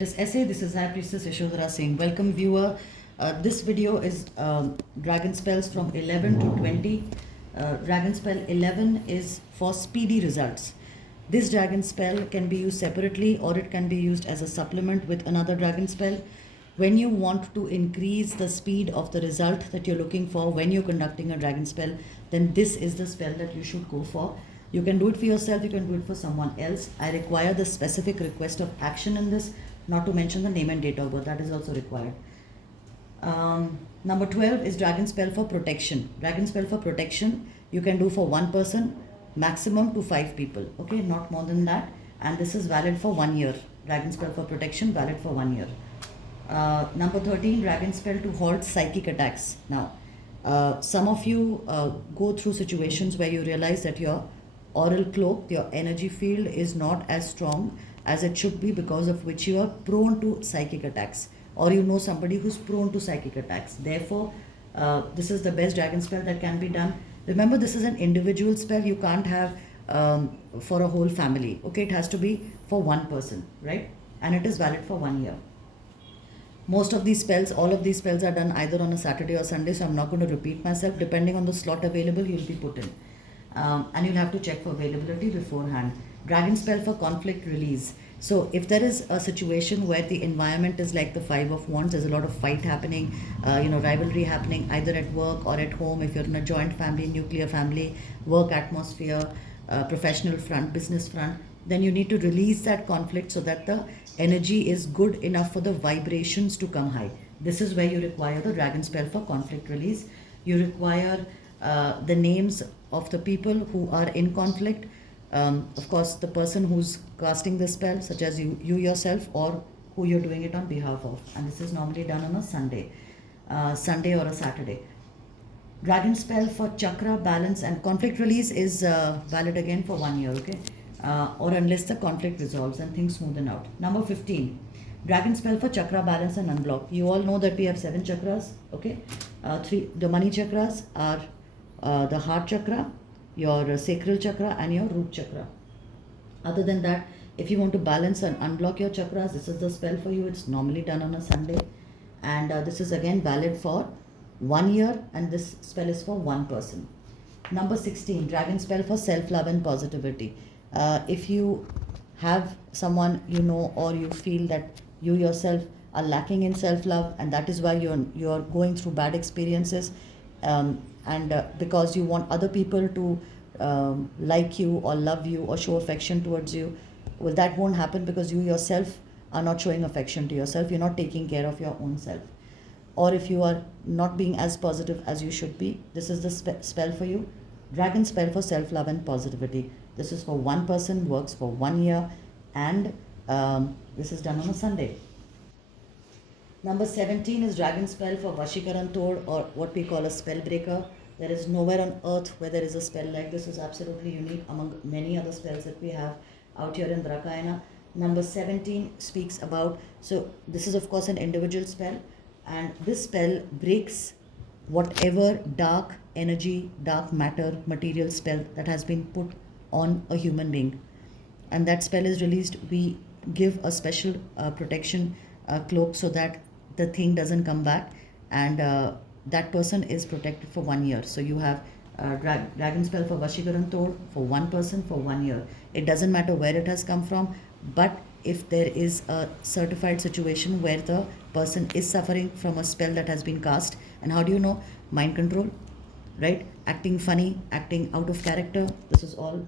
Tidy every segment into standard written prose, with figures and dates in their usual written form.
This essay, this is High Priestess Yashodhara Singh. Welcome viewer. This video is Dragon Spells from 11 to 20. Dragon Spell 11 is for speedy results. This Dragon Spell can be used separately or it can be used as a supplement with another Dragon Spell. When you want to increase the speed of the result that you're looking for when you're conducting a Dragon Spell, then this is the spell that you should go for. You can do it for yourself, you can do it for someone else. I require the specific request of action in this, not to mention the name and date of birth, that is also required. Number 12 is Dragon Spell for Protection. Dragon Spell for Protection you can do for one person, maximum to 5 people, okay, not more than that. And this is valid for 1 year. Dragon Spell for Protection valid for 1 year. Number 13, Dragon Spell to halt psychic attacks. Now, some of you go through situations where you realize that your oral cloak, your energy field is not as strong as it should be, because of which you are prone to psychic attacks, or you know somebody who's prone to psychic attacks. Therefore, this is the best Dragon Spell that can be done. Remember, this is an individual spell. You can't have for a whole family. Okay, it has to be for one person, right? And it is valid for 1 year. Most of these spells, all of these spells are done either on a Saturday or Sunday, so I'm not going to repeat myself. Depending on the slot available, you'll be put in. And you'll have to check for availability beforehand. Dragon Spell for conflict release. So if there is a situation where the environment is like the Five of Wands, there's a lot of fight happening, rivalry happening either at work or at home. If you're in a joint family, nuclear family, work atmosphere, professional front, business front, then you need to release that conflict so that the energy is good enough for the vibrations to come high. This is where you require the Dragon Spell for conflict release. You require the names of the people who are in conflict. Of course, the person who's casting the spell, such as you yourself, or who you're doing it on behalf of. And this is normally done on a Sunday or a Saturday. Dragon Spell for Chakra, balance and conflict release is valid again for 1 year, okay? Or unless the conflict resolves and things smoothen out. Number 15, Dragon Spell for Chakra, balance and unblock. You all know that we have 7 chakras, okay? The money chakras are the heart chakra, your sacral chakra and your root chakra. Other than that, if you want to balance and unblock your chakras, this is the spell for you. It's normally done on a Sunday, and this is again valid for 1 year, and this spell is for one person. Number 16, Dragon Spell for self-love and positivity. If you have someone you know, or you feel that you yourself are lacking in self-love, and that is why you're going through bad experiences, because you want other people to like you or love you or show affection towards you, well, that won't happen because you yourself are not showing affection to yourself. You're not taking care of your own self. Or if you are not being as positive as you should be, this is the spell for you. Dragon Spell for self-love and positivity. This is for one person, works for 1 year, and this is done on a Sunday. Number 17 is Dragon Spell for Vashikaran, or what we call a spell breaker. There is nowhere on earth where there is a spell like this. Is absolutely unique among many other spells that we have out here in Drakayana. Number 17 speaks about, so this is of course an individual spell, and this spell breaks whatever dark energy, dark matter, material spell that has been put on a human being. And that spell is released. We give a special protection cloak so that the thing doesn't come back, and that person is protected for 1 year. So you have Dragon Spell for Vashikaran for one person for 1 year. It doesn't matter where it has come from, but if there is a certified situation where the person is suffering from a spell that has been cast, and how do you know? Mind control, right? Acting funny, acting out of character. This is all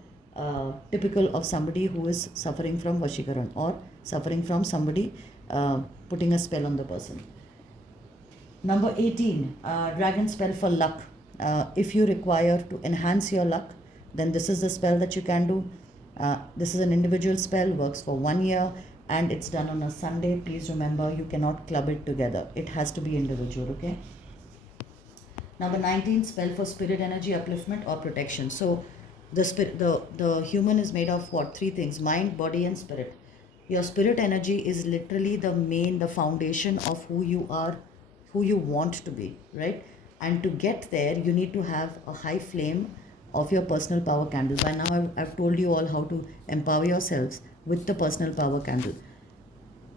typical of somebody who is suffering from Vashikaran, or suffering from somebody putting a spell on the person. Number 18, Dragon Spell for luck. If you require to enhance your luck, then this is the spell that you can do. This is an individual spell, works for 1 year, and it's done on a Sunday. Please remember, you cannot club it together. It has to be individual, okay? Number 19, Spell for Spirit Energy, Upliftment or Protection. So the human is made of what? 3 things: mind, body and spirit. Your spirit energy is literally the foundation of who you are, who you want to be, right? And to get there, you need to have a high flame of your personal power candle. By now, I've told you all how to empower yourselves with the personal power candle.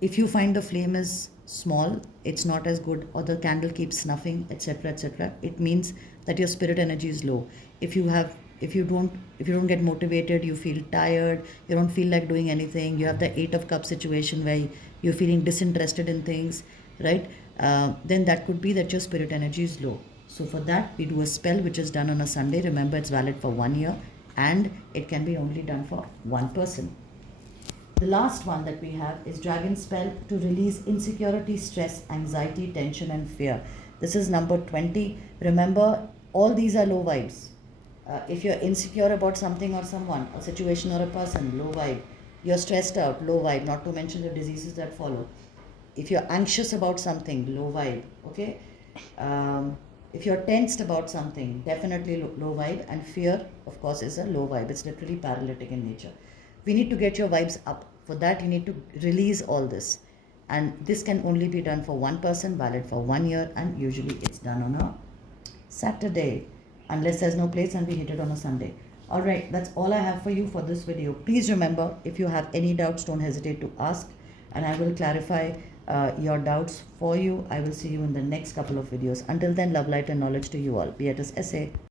If you find the flame is small, it's not as good, or the candle keeps snuffing, etc., etc., it means that your spirit energy is low. If you don't get motivated, you feel tired, you don't feel like doing anything, you have the 8 of cups situation where you're feeling disinterested in things, right? Then that could be that your spirit energy is low. So for that, we do a spell which is done on a Sunday. Remember, it's valid for 1 year, and it can be only done for one person. The last one that we have is Dragon Spell to release insecurity, stress, anxiety, tension, and fear. This is number 20. Remember, all these are low vibes. If you're insecure about something or someone, a situation or a person, low vibe. You're stressed out, low vibe, not to mention the diseases that follow. If you're anxious about something, low vibe, okay? If you're tensed about something, definitely low vibe. And fear, of course, is a low vibe. It's literally paralytic in nature. We need to get your vibes up. For that, you need to release all this. And this can only be done for one person, valid for 1 year, and usually it's done on a Saturday, unless there's no place and we hit it on a Sunday. Alright, that's all I have for you for this video. Please remember, if you have any doubts, don't hesitate to ask, and I will clarify your doubts for you. I will see you in the next couple of videos. Until then, love, light, and knowledge to you all. Beatus SA.